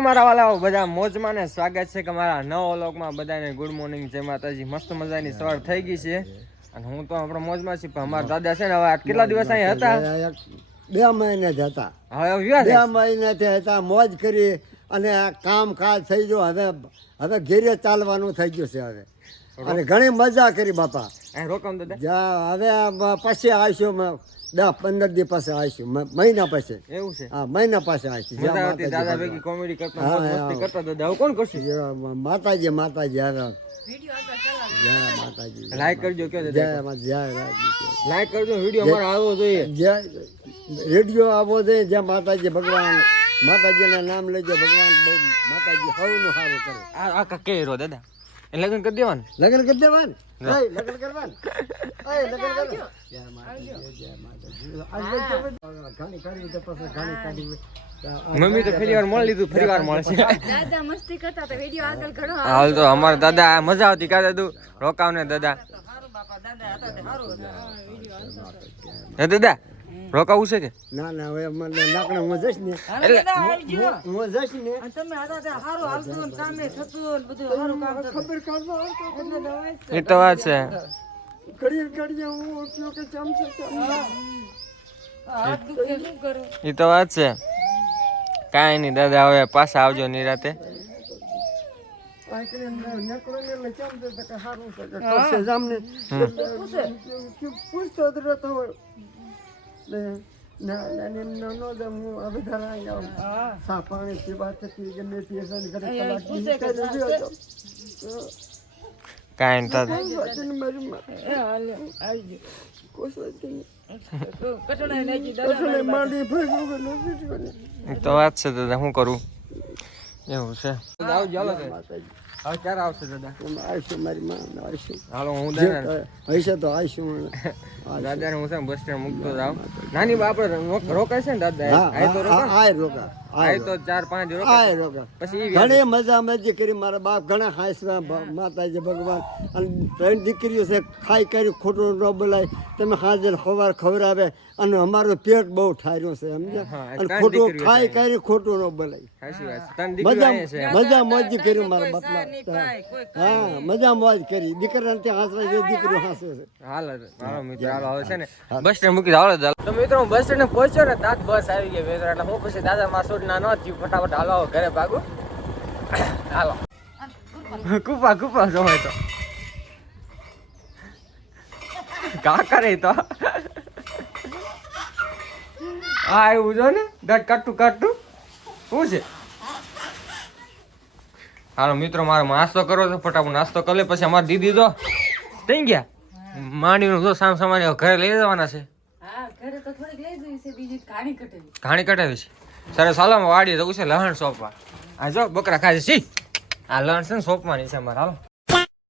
મારા વાલા બધા મોજમાં ને સ્વાગત છે કે મારા નવા વ્લોગમાં બધાને ગુડ મોર્નિંગ જય માતાજી. મસ્ત મજાની સવાર થઈ ગઈ છે. અને હું તો આપણો મોજમાં છું પણ અમારા દાદા છે ને હવે કેટલા દિવસ અહીંયા હતા. બે મહિને જ હતા. હવે બે છે મહિનેથી હતા. મોજ કરી અને કામ કાજ થઈ ગયું. હવે હવે ઘેરે ચાલવાનું થઈ ગયું છે હવે. અને ઘણી મજા કરી બાપા. રોકમ દાદા. હવે પછી આવીશું દસ પંદર દિવસ પાસે આવીશું મહિના પાસે એવું છે? હા મહિના પાસે આવીશું જ્યાં દાદા માતાજી ભેગી કોમેડી કરતા કરતા દાદા. હવે કોણ કરશે? ભગવાન. માતાજી માતાજી હવે જય માતાજી. લાઈક કરજો કે જય જય રાજી લાઈક કરજો વીડિયો અમારો આવવો જોઈએ. જય રેડિયો આવો જોઈએ જય માતાજી ભગવાન માતાજીના નામ લેજો ભગવાન બહુ માતાજી સૌનું સારું કરે. આ આ દાદા? લગ્ન કરી દેવાનું? લગ્ન કરી દેવાનું. લગ્ન કરવાનું. મમ્મી તો ફરી વાર મળી લીધું ફરી વાર મળશે. દાદા મસ્તી કરતા તો વીડિયો આગળ ઘણો હાલ તો અમારા દાદા મજા આવતી કા દાદુ રોકાવ ને દાદા. હે દાદા? રોકાવું છે કે? ના ના હવે મને નાકણે હું જઈશ ને. એટલે હું- જઈશ ને. તમે હતા ત્યાં સારું હાલતું ને કામે થતું ને બધું હારું કામ થતું. ખબર કાઢવા આવતો દવાઈ એ તો વાત છે. ઘડીએ ઘડીએ હું ઉપયોગ કે ચમચે ચમચે. હાથ દુખે શું કરું? એ તો વાત છે. કાંઈ નહીં દાદા હવે પાછા આવજો નિરાતે. તો પૂછતો રહેતો હોય. ને ના ના ને નો નો દે હું હવે ધરા આવું હા. સા પાણી પીવા થતી ગમે તે. કાંઈ વાત વાત તો વાત છે દાદા શું કરું? એવું છે. હવે ક્યારે આવશે દાદા? આવીશું મારી માં આવીશું. હાલો હું દાદા હશે તો આવીશું દાદા હું બસ સ્ટેન્ડ મૂકતો જાવ નાની બાપડે છે ને દાદા હા રોકા તો ચાર પાંચ દી રોકાય આય રોકા પછી ઘણી મજા મજી કરી મારા બાપ ઘણા હાંસવા માતાજી ભગવાન અને ત્રણ દીકરીઓ છે ખાઈ કરી ખોટું ન બોલાય. તમે હાજર ખવાર ખવડાવે અને અમારું પેટ બહુ ઠાર્યું છે સમજ્યા? અને ખોટું ખાઈ કરી ખોટું ન બોલાય. સાચી વાત છે. ત્રણ દીકરીઓ મજા મજા મોજ કરી મારા કોઈ બાપના. હા. મજા મોજ કરી. દીકરાને ત્યાં હાંસવા જે દીકરીઓ હાંસે છે. હાલ મિત્રો હાલો હવે છે ને. બસ સ્ટેન્ડ મૂકી હાલો તો મિત્રો બસ સ્ટેન્ડ પહોંચ્યો ને તાત બસ આવી ગઈ વેતરા એટલે હું પછી દાદા માસોડ ના નો થયું. ફટાફટ હાલો ઘરે ભાગો. હાલો. કુપા કુપા સમય તો. કા કરે તો? હા એવું જો ને? દટ કાટું કાટું શું છે? હાલો મિત્રો મારો નાસ્તો કરો તો ફટાફટ નાસ્તો કરી લે પછી અમારી દીદી તો થઈ ગયા. માંડીનું જો સામ સામાન ઘરે લઈ જવાના છે. ઘાણી કટાવી છે. સરસ, હાલો વાડી જવું છે લહણ સોંપવા આ જો, બકરા ખાય છે. આ લહણ છે ને સોંપવાની છે અમારે, હાલો.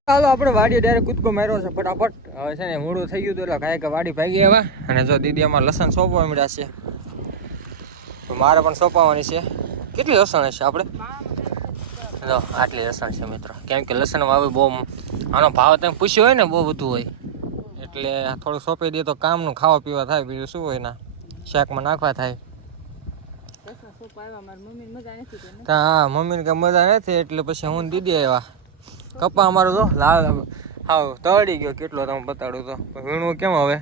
હાલો, આપણે વાડી ડાયરેક્ટ કૂદકો માર્યો છે, ફટાફટ. હવે છે ને મોડું થઈ ગયું હતું એટલે કાંઈ કે વાડી ભાગી આવ્યા અને જો દીદી અમારે લસણ સોંપવા મળ્યા છે. તો મારે પણ સોંપવાની છે. કેટલી લસણ હશે આપણે? જો, આટલી લસણ છે મિત્રો. કેમ કે લસણ આવે બહુ આનો ભાવ તમે પૂછ્યો હોય ને, બહુ બધું હોય. એટલે થોડું સોંપી દઈએ તો કામનું ખાવા પીવા થાય, બીજું શું હોય ના? શાકમાં નાખવા થાય દસમા સોપા આવ્યા મારી મમ્મી મજા નથી તેને તા હા મમ્મીને કઈ મજા નથી એટલે પછી હું દીદી આવ્યા. કપા અમારો તો લાલ હાવ તળી ગયો કેટલો તમે બતાડું તો. વીણવું કેમ હવે?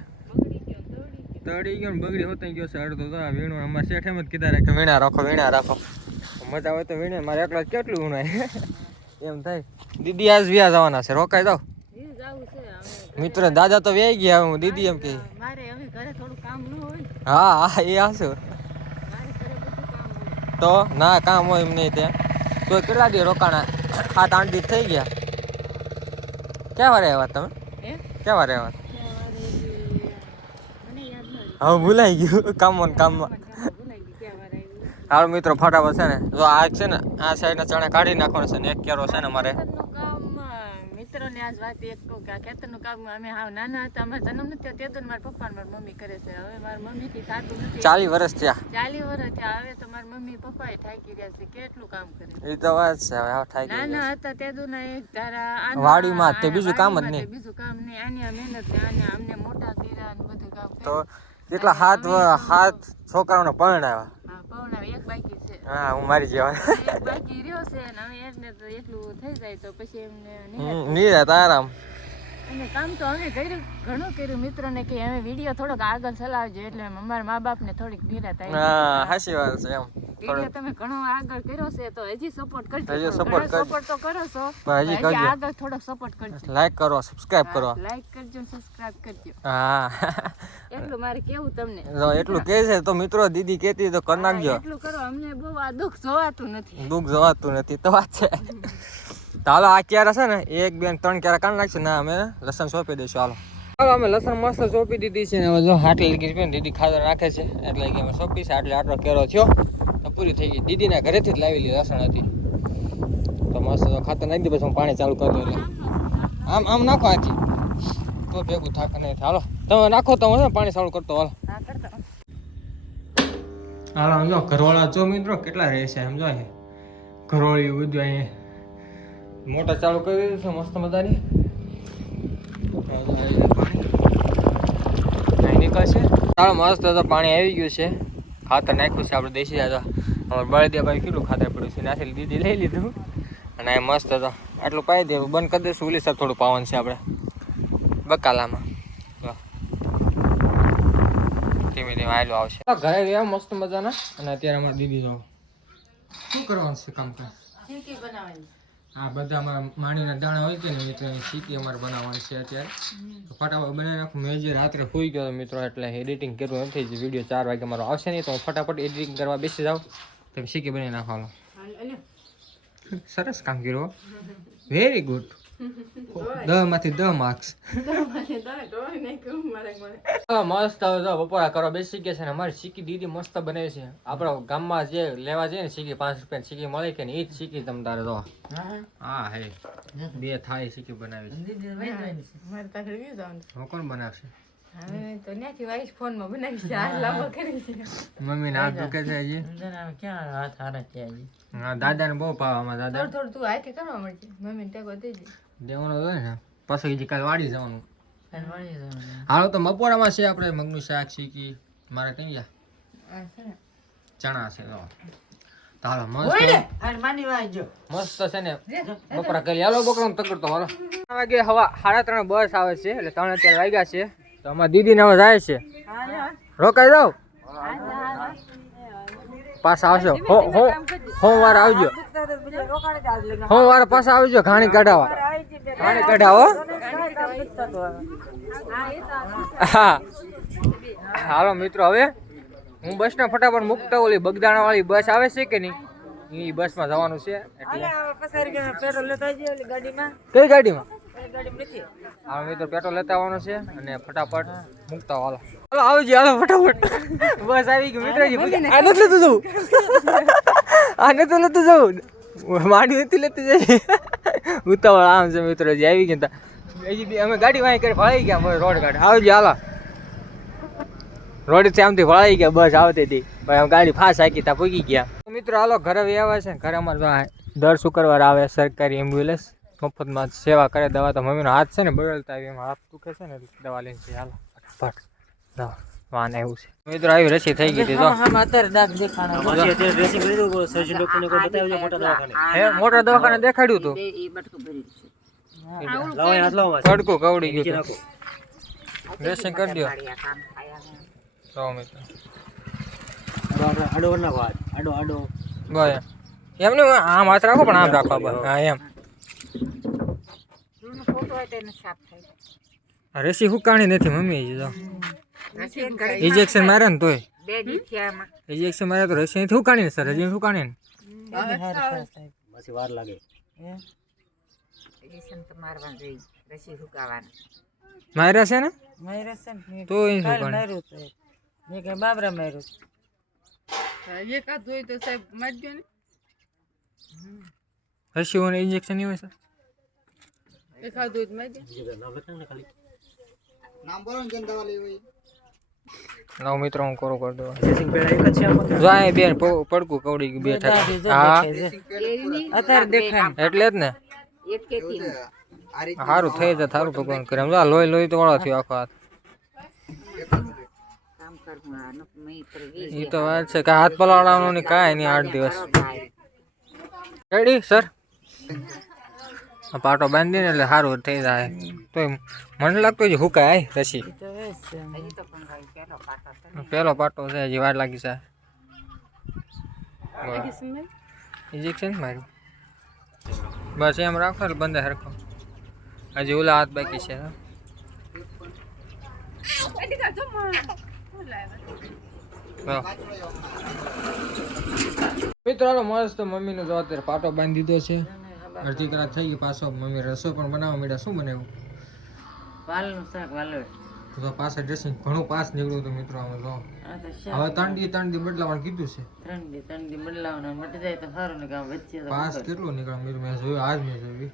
તળી ગયો ને બગડી હોતા ગયો છે અડધો તો આ વીણું અમારે શેઠ એમ જ કીધા રાખે વીણા રાખો વીણા રાખો. મજા આવે તો વીણે મારે એકલા કેટલું વીણાય? એમ થાય. દીદી આજ વ્યા જવાના છે રોકાઈ જાવ એ જ આવું છે અમે મિત્ર દાદા તો વ્યાઈ ગયા હું દીદી એમ કે હા હા એ આવશું મારે ઘરે બધું કામ હોય તો ના કામ હોય એમ નહીં ત્યાં તો કેટલા દી રોકાણા? સાત આઠ દી થઈ ગયા. ક્યાં વારે આવ્યા તમે? ક્યાં વારે આવ્યા? હવે ભૂલાઈ ગયું. કામમાં કામમાં. હાલો મિત્રો ફટાફટ છે ને. જો આ છે ને આ સાઈડના ચણા કાઢી નાખવાનો છે ને. એક કેરો છે ને મારે. મિત્રોને આજ વાત એક કહું કે આ ખેતરનું કામ અમે હાવ નાના હતા. અમારા જન્મ નથી તે તો મારા પપ્પા મારી મમ્મી કરે છે. હવે મારી મમ્મીથી થતું નથી. ચાલી વર્ષ થયા. ચાલી વર્ષ થયા. હવે તો મારી મમ્મી પપ્પાએ થાકી રહ્યા છે. કેટલું કામ કરે એ તો વાત છે. હવે ગઈ નાના હતા તે દુના એક ધારા વાડીમાં તે બીજું કામ જ નહીં. બીજું કામ નહીં. આની આ મહેનત ને આને અમને મોટા કર્યા અને બધું કામ તો કેટલા હાથ હાથ છોકરાઓને પરણાવ્યા? હા પરણાવ્યા. એક બાકી હા હું મારી જેવા બાકી રહ્યો છે ને હવે એને તો એટલું થઈ જાય તો પછી એમને નહીં નિરાત આરામ. અને કામ તો અમે કર્યું ઘણું કર્યું. મિત્રોને કે અમે વીડિયો થોડોક આગળ ચલાવજો એટલે અમારા મા બાપને થોડીક નિરાત થાય હા હાસી વાત છે એમ. વીડિયો તમે ઘણો આગળ કર્યો છે તો હજી સપોર્ટ કરજો. હજી support કરજો. સપોર્ટ તો કરો છો હજી હજી કરજો. આગળ થોડોક સપોર્ટ કરજો. લાઈક કરો સબસ્ક્રાઇબ કરો. લાઈક કરજો સબસ્ક્રાઇબ કરજો. હા. એટલું મારે કેવું તમને? જો એટલું કહે છે તો મિત્રો દીદી કહેતી તો કરી નાખજો. એટલું કરો અમને બહુ આ દુઃખ જોવાતું નથી. દુઃખ જવાતું નથી તો વાત છે. હાલો આ ક્યારે છે ને? એક બે ત્રણ ક્યારે કાઢી નાખશે? ને અમે લસણ સોંપી દઈશું હાલો. હાલો અમે લસણ મસ્ત સોંપી દીધી છે ને હવે જો આટલી લગી છે દીદી ખાતર નાખે છે. એટલે કે અમે સોંપી છે આટલે આટલો કેરો થયો. તો પૂરી થઈ ગઈ. દીદીના ઘરેથી જ લાવેલી લસણ હતી. તો મસ્ત ખાતર નાખી દીધું પછી હું પાણી ચાલુ કરી દઉં એટલે. આમ આમ નાખો આથી તો ભેગું થાક નહીં હાલો તમે નાખો તો હું પાણી ચાલુ કરતો હાલો. હાલો આમ જો ઘરવાળા જો મિત્રો કેટલા રહેશે સમજો ઘરવાળી અહીંયા મોટર ચાલુ કરી દીધું છે મસ્ત મજાની. નીકળશે ચાલો મસ્ત તો પાણી આવી ગયું છે. ખાતર નાખ્યું છે આપણે દેશી દાદા અમારે બળદિયા ભાઈ કેટલું ખાતર પડ્યું છે. નાખી દીદી લઈ લીધું. અને એ મસ્ત હતા આટલું પાઈ દેવું. બંધ કરી દઈશું. ઓલી સર થોડું પાવન છે આપણે. બકાલામાં. ધીમે ધીમે આવેલું આવશે. ઘરે ગયા મસ્ત મજાના. અને અત્યારે અમારી દીદી જાઉં શું કરવાનું છે કામકાજ ચીકી બનાવવાની. આ બધા અમારા માણીના દાણા હોય કે ને મિત્રો સીટી અમારે બનાવવાની છે અત્યારે. ફટાફટ બનાવી નાખું. મેં જે રાત્રે હોઈ ગયો મિત્રો એટલે એડિટિંગ કર્યું નથી. જે વીડિયો ચાર વાગે મારો આવશે નહીં તો હું ફટાફટ એડિટિંગ કરવા બેસી જાઉં. તમે ચીકી બનાવી નાખવાનો. સરસ કામ કર્યું વેરી ગુડ દહમાંથી દહ માર્ક્સ મસ્ત બપોરા કરવા બેસી ગયા છે ને અમારી શીકી દીદી મસ્ત બનાવી છે આપણા ગામમાં જે લેવા જઈએ ને શીકી પાંચ રૂપિયા શીકી મળે કે ને એ જ શીકી તમ તારે જો હા હે બે થાળી શીકી બનાવી છે તો. હવે કોણ બનાવશે હવે તો ત્યાંથી વાઈસ ફોનમાં બનાવી છે આ લાંબો કરી છે મમ્મી હાથ દુખે છે હજી હા દાદાને બહુ ભાવ આમાં દાદા થોડું થોડું તું હાથે કરવા મળશે મમ્મી ટેકો દેજે દેવાનો હોય ને. પછી હજી કાલે વાડી જવાનું. હાલો તો બપોરામાં છે આપણે મગનું શાક શીખી. મારે કઈ ગયા. ચણા છે તો. હાલો મસ્ત. મસ્ત છે ને. બપોરા કરી. હાલો બકરા તકડતો હાલો. વાગે હવા સાડા ત્રણ બસ આવે છે એટલે ત્રણ અત્યારે વાગ્યા છે. તો અમારા દીદીને હવે જાય છે. રોકાઈ જાવ પાછા આવશો હો હો સોમવાર આવજો. સોમવાર પાછા આવજો ઘાણી કઢાવા ઘાણી કઢાવો. હા. હાલો મિત્રો હવે હું બસને ફટાફટ મૂકતા ઓલી બગદાણા વાળી બસ આવે છે કે નહીં? એ બસમાં જવાનું છે એટલે કઈ ગાડીમાં? હા મિત્રો પેટ્રોલ લેતા આવવાનું છે અને ફટાફટ મુકતા. હાલો. હાલો આવજો હાલો ફટાફટ. બસ આવી ગઈ મિત્રજી આ નથી લેતું જવું. આ નથી લેતું જવું. માંડી નથી લેતી જઈ. ઉતાવળ આમ છે મિત્રજી આવી ગયા. હજી બી અમે ગાડી વાંચી કરી ભળાઈ ગયા રોડ ગાડી. આવજો હાલો. રોડથી આમથી ભળાઈ ગયા, બસ આવતી હતી. ભાઈ આમ ગાડી ફાસ હાકી તા પૂગી ગયા. મિત્રો, હાલો, ઘરે આવ્યા છે ઘરે અમારે જો દર શુક્રવાર આવે સરકારી એમ્બ્યુલન્સ મફતમાં સેવા કરે દવા તો મમ્મીનો હાથ છે ને, બગડતા આવી હાથ દુખે છે ને દવા લઈને. હાલો, ફટાફટ. દવા વાન આવ્યું છે. મિત્રો આવી રસી થઈ ગઈ હતી જો. હે મોટા દવાખાને. દેખાડ્યું હતું ખડકું કવડી ગયું ડ્રેસિંગ કરી દો તો મિત્રો. એમ. નહીં આમ હાથ રાખો પણ આમ રાખો બસ હા એમ. રેસી રસી હુકાણી નથી મમ્મી જો. તો ઇન્જેક્શન મારે ને તોય. ઇન્જેક્શન મારે તો રસી નથી ઉકાણી ને સર હજી ઉકાણી ને? માર્યા છે ને? તો એ હુકાણી બાબરા માર્યું એક હાથ ધોઈ તો સાહેબ મારજો ને. હસીઓને ઇન્જેક્શન નહીં હોય સર એક હાથ તો મારજો. લાવ મિત્રો હું કોરો કરી દઉં. જાય બેન પડકું કવડી ગયું બે હા? એટલે જ ને. સારું થઈ જાય થારું ભગવાન કરે. સમજો લોહી લોહી તો વાળો થયો આખો હાથ. એ તો વાત છે કે હાથ પલાળવાનું ને કાંઈ નહીં આઠ દિવસ. રેડી સર પાટો બાંધીને એટલે સારું થઈ જાય. તો મને લાગતું છે હુકાય રસી પેલો પાટો છે હજી વાર લાગી છે ઇન્જેક્શન માર્યું. બસ એમ રાખો એટલે બંધ હરખો. હજી ઓલા હાથ બાકી છે. હા. મિત્રો મસ્ત મમ્મીનો જો અત્યારે પાટો બાંધી દીધો છે. અડધી કલાક થઈ ગઈ પાછો મમ્મી રસોઈ પણ બનાવવા માંડ્યા. શું બનાવ્યું? વાલનું શાક વાલવે તો પાછા ડ્રેસિંગ ઘણું પાસ નીકળ્યું હતું મિત્રો અમે જો તો હવે ત્રણ દી ત્રણ દી બદલાવાનું કીધું છે. ત્રણ દી ત્રણ દી બદલાવાનું મટી જાય તો સારું ને કામ વચ્ચે પાસ કેટલું નીકળ્યો મેં મેં જોયું આજ મેં જોયું.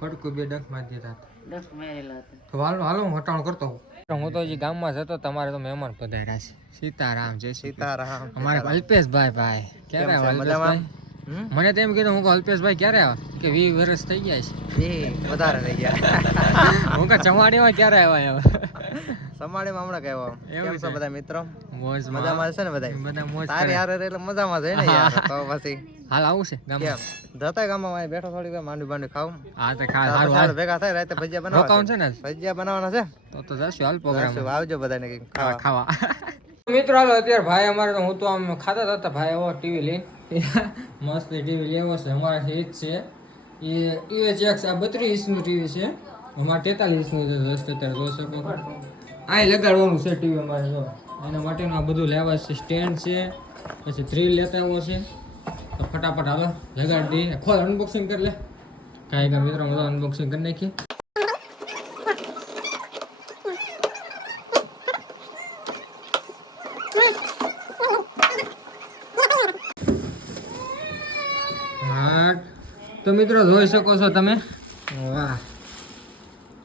પડકું ફટકું બે ડંખ મારી દીધા હતા. ડક મારેલા હતા. તો હાલો હાલો હું હટાણ કરતો હું હું તો હજી ગામમાં જતો તમારે તો મહેમાન પધાર્યા છે. સીતારામ જય સીતારામ અમારે અલ્પેશભાઈ ભાઈ. ક્યારે અલ્પેશભાઈ? મને તેમ કીધું હું કહું અલ્પેશભાઈ ક્યારે આવ્યા? કે વીસ વર્ષ થઈ ગયા છે. વધારે થઈ ગયા. હું કે ચમાડીમાં ક્યારે આવ્યા આવ્યા સમાડીમાં હમણાં કહેવા કેમ છો બધા મિત્રો? મોજ મજામાં છે ને બધા? બધા મોજ તારી યાર એટલે મજામાં છે ને યાર. તો પછી હાલ આવું છે ગામમાં? જતા ગામમાં અહીં બેઠો થોડી વાર માંડવી બાંડવી ખાવ હા તો ખા સારું હાલ. ભેગા થાય રાતે ભજીયા બનાવવા બનાવવા છે. ને ભજીયા બનાવવાના છે? તો તો જશું હાલ પ્રોગ્રામ આવજો, બધાને ખાવા ખાવા. ખાવા. મિત્રો હાલો અત્યારે ભાઈ અમારે તો હું તો આમ ખાતા હતા ભાઈ આવો ટીવી લઈને. મસ્ત ટીવી લેવો છે. અમારે છે એ જ છે. એ યુએચએક્સ આ બત્રીસ ઇંચનું ટીવી છે. અમારે તેતાલીસ ઇંચનું છે જસ્ટ અત્યારે જોઈ શકો આ લગાડવાનું છે ટીવી અમારે જો. એના માટેનું આ બધું લેવા છે. સ્ટેન્ડ છે. પછી થ્રી લેતા આવો છે. તો ફટાફટ હાલો, લગાડી દઈએ. ખોલ અનબોક્સિંગ કરી લે. કાંઈ કાંઈ મિત્રો અનબોક્સિંગ કરી નાખીએ હા તો મિત્રો જોઈ શકો છો તમે? વાહ.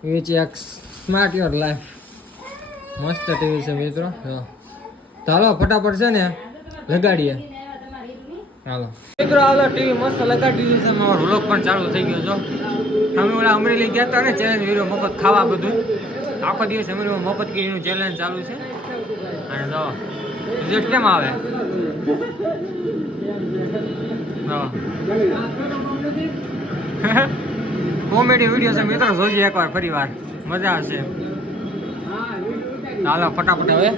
વિચ એક સ્માર્ટ યોર લાઈફ મસ્ત ટીવી છે મિત્રો. ચાલો ફટાફટ છે ને લગાડીએ. ચાલો મિત્રો, હાલો, ટીવી મસ્ત લગાડી દીધી છે. મારો વ્લોગ પણ ચાલુ થઈ ગયો છો અમે ઓલા અમરેલી ગયા હતા ને ચેલેન્જ વીડિયો મફત ખાવા બધું. આખો દિવસ મફત કીડીનું ચેલેન્જ ચાલુ છે. અને તો રિઝલ્ટ કેમ આવે? કોમેડી વીડિયો છે મિત્રો, જોજો એકવાર ફરી વાર. મજા આવશે હાલો, ફટાફટ હવે.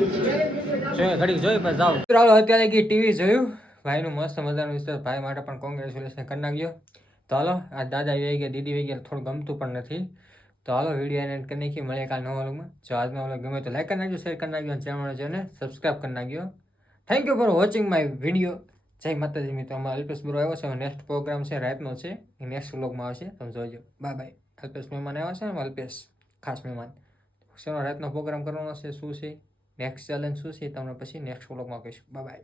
જોઈએ ઘડી જોઈ પછી જાઓ. હાલો, અત્યારે કે ટીવી જોયું. ભાઈનું મસ્ત મજાનું વિસ્તાર. ભાઈ માટે પણ કોંગ્રેચ્યુલેશન કરી નાખ્યો તો હાલો, આ દાદા વહી દીદી વહી થોડું ગમતું પણ નથી. તો હાલો, વીડિયો એન્ડ કરી નાખી મળીએ કાલ નવા જો, આજનો વ્લોગ ગમે તો લાઈક કરી નાખજો શેર કરી નાખજો અને ચેનલ છે ને કરી નાખજો. Thank you for watching my video જય માતાજી મિત્રો અમારો અલ્પેશ બ્રો આવ્યો છે નેક્સ્ટ પ્રોગ્રામ છે રાતનો છે એ નેક્સ્ટ વ્લોગમાં આવશે તમે જોજો બાય બાય અલ્પેશ મહેમાન આવ્યા છે ને અલ્પેશ ખાસ મહેમાન શેનો રાતનો પ્રોગ્રામ કરવાનો છે શું છે નેક્સ્ટ ચેલેન્જ શું છે તમને પછી નેક્સ્ટ વ્લોગમાં કહીશું બાય બાય